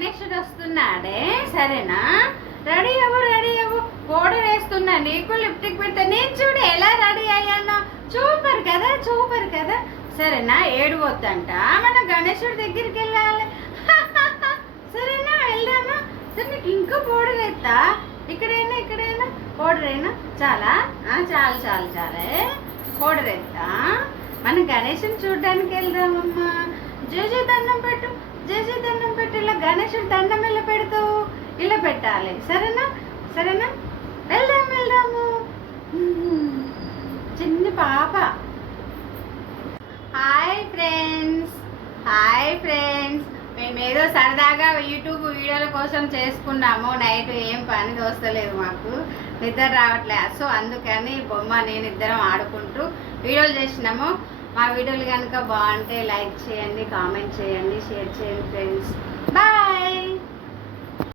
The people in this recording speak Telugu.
గణేశుడు వస్తున్నాడే, సరేనా? రెడీ అవ్వు. పౌడర్ వేస్తున్నా, నీకు లిప్టిక్ పెడతా. నేను చూడు ఎలా రెడీ అయ్యానో, సూపర్ కదా. సరేనా? ఏడవద్దంట, మనం గణేశుడి దగ్గరికి వెళ్ళాలి. సరేనా? వెళ్దామా? సరే, నీకు ఇంకా పౌడర్ వేస్తా. ఇక్కడైనా పౌడర్ అయినా చాలా చాలే పౌడర్ వేస్తా. మనం గణేశుని చూడడానికి వెళ్దామమ్మా. జేజే దండం పెట్టు. ఇలా గణేశుడు దండం ఇలా పెడతావు, ఇలా పెట్టాలి. సరేనా? వెళ్దాము. చిన్న పాప. హాయ్ ఫ్రెండ్స్, మేమేదో సరదాగా యూట్యూబ్ వీడియోల కోసం చేసుకున్నాము. నైట్ ఏం పని దోస్తలేదు, మాకు నిద్ర రావట్లేదు. సో అందుకని బొమ్మ నేను ఇద్దరం ఆడుకుంటూ వీడియోలు చేసినాము. మా వీడియోలు కనుక బాగుంటే లైక్ చేయండి, కామెంట్ చేయండి, షేర్ చేయండి ఫ్రెండ్స్. బాయ్.